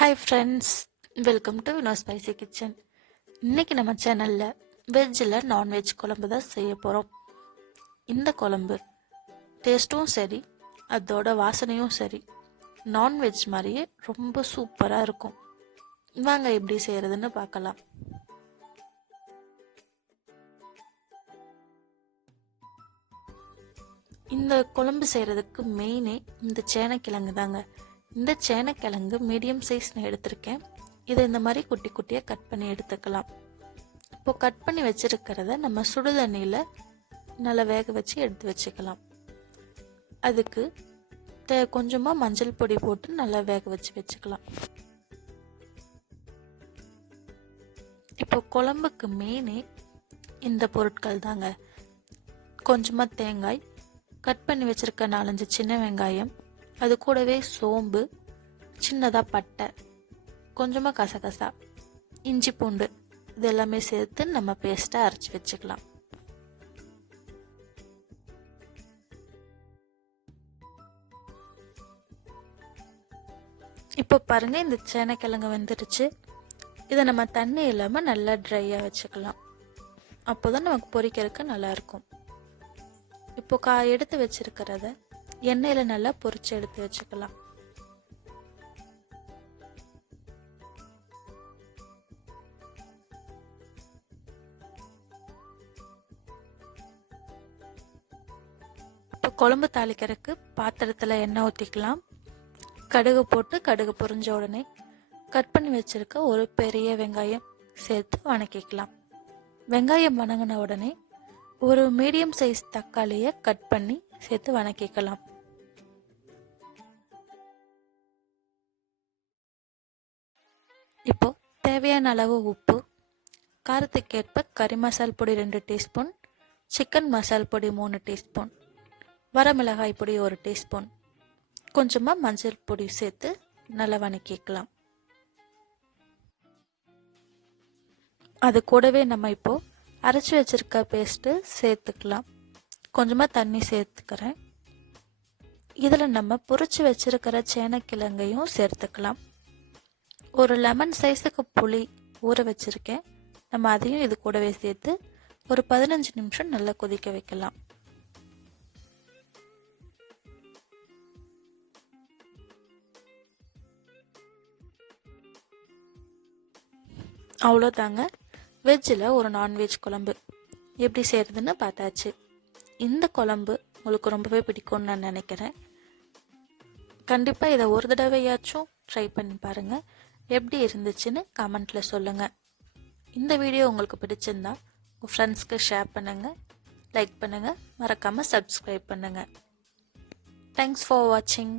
Hi friends, welcome to Vino spicy kitchen. இன்றைக்கி நம்ம சேனலில் வெஜ்ஜில் நான்வெஜ் குழம்பு தான் செய்ய போகிறோம். இந்த குழம்பு டேஸ்ட்டும் சரி, அதோட வாசனையும் சரி, நான்வெஜ் மாதிரியே ரொம்ப சூப்பராக இருக்கும். வாங்க எப்படி செய்கிறதுன்னு பார்க்கலாம். இந்த குழம்பு செய்கிறதுக்கு மெயினே இந்த சேனைக்கிழங்கு தாங்க. இந்த சேனைக்கிழங்கு மீடியம் சைஸ் நான் எடுத்திருக்கேன். இதை இந்த மாதிரி குட்டி குட்டியாக கட் பண்ணி எடுத்துக்கலாம். இப்போ கட் பண்ணி வச்சிருக்கிறத நம்ம சுடுதண்ணியில் நல்லா வேக வச்சு எடுத்து வச்சுக்கலாம். அதுக்கு கொஞ்சமாக மஞ்சள் பொடி போட்டு நல்லா வேக வச்சுக்கலாம். இப்போ குழம்புக்கு மெயினே இந்த பொருட்கள் தாங்க. கொஞ்சமாக தேங்காய், கட் பண்ணி வச்சுருக்க 4-5 சின்ன வெங்காயம், அது கூடவே சோம்பு, சின்னதாக பட்டை, கொஞ்சமாக கசகசா, இஞ்சி பூண்டு, இது எல்லாமே சேர்த்து நம்ம பேஸ்ட்டாக அரைச்சி வச்சுக்கலாம். இப்போ பாருங்கள், இந்த சேனைக்கிழங்கு வெந்துடுச்சு. இதை நம்ம தண்ணி இல்லாமல் நல்லா ட்ரையாக வச்சுக்கலாம். அப்போ தான் நமக்கு பொரிக்கிறதுக்கு நல்லாயிருக்கும். இப்போ எடுத்து வச்சிருக்கிறத எண்ணெயில் நல்லா பொரிச்சு எடுத்து வச்சுக்கலாம். இப்போ குழம்பு தாளிக்கிறதுக்கு பாத்திரத்தில் எண்ணெய் ஊற்றிக்கலாம். கடுகு போட்டு கடுகு பொரிஞ்ச உடனே கட் பண்ணி வச்சிருக்க ஒரு பெரிய வெங்காயம் சேர்த்து வணக்கிக்கலாம். வெங்காயம் வணங்கின உடனே ஒரு மீடியம் சைஸ் தக்காளியை கட் பண்ணி சேர்த்து வணக்கிக்கலாம். இப்போ தேவையான அளவு உப்பு, காரத்துக்கேற்ப கறி மசால் பொடி 2 டீஸ்பூன், சிக்கன் மசால் பொடி 3 டீஸ்பூன், வரமிளகாய் பொடி 1 டீஸ்பூன், கொஞ்சமாக மஞ்சள் பொடி சேர்த்து நல்லா வணக்கிக்கலாம். அது கூடவே நம்ம இப்போ அரைச்சி வச்சிருக்க பேஸ்ட்டு சேர்த்துக்கலாம். கொஞ்சமாக தண்ணி சேர்த்துக்கிறேன். இதில் நம்ம பொரிச்சு வச்சிருக்கிற சேனைக்கிழங்கையும் சேர்த்துக்கலாம். ஒரு லெமன் சைஸுக்கு புளி ஊற வச்சுருக்கேன். நம்ம அதையும் இது கூடவே சேர்த்து ஒரு 15 நிமிஷம் நல்லா கொதிக்க வைக்கலாம். அவ்வளோதாங்க, வெஜ்ஜில் ஒரு நான்வெஜ் குழம்பு எப்படி செய்கிறதுன்னு பார்த்தாச்சு. இந்த குழம்பு உங்களுக்கு ரொம்பவே பிடிக்கும்னு நான் நினைக்கிறேன். கண்டிப்பாக இதை ஒரு தடவையாச்சும் ட்ரை பண்ணி பாருங்கள். எப்படி இருந்துச்சுன்னு கமெண்ட்டில் சொல்லுங்கள். இந்த வீடியோ உங்களுக்கு பிடிச்சிருந்தா உங்கள் ஃப்ரெண்ட்ஸ்க்கு ஷேர் பண்ணுங்கள், லைக் பண்ணுங்கள், மறக்காமல் சப்ஸ்கிரைப் பண்ணுங்கள். தேங்க்ஸ் ஃபார் வாட்சிங்.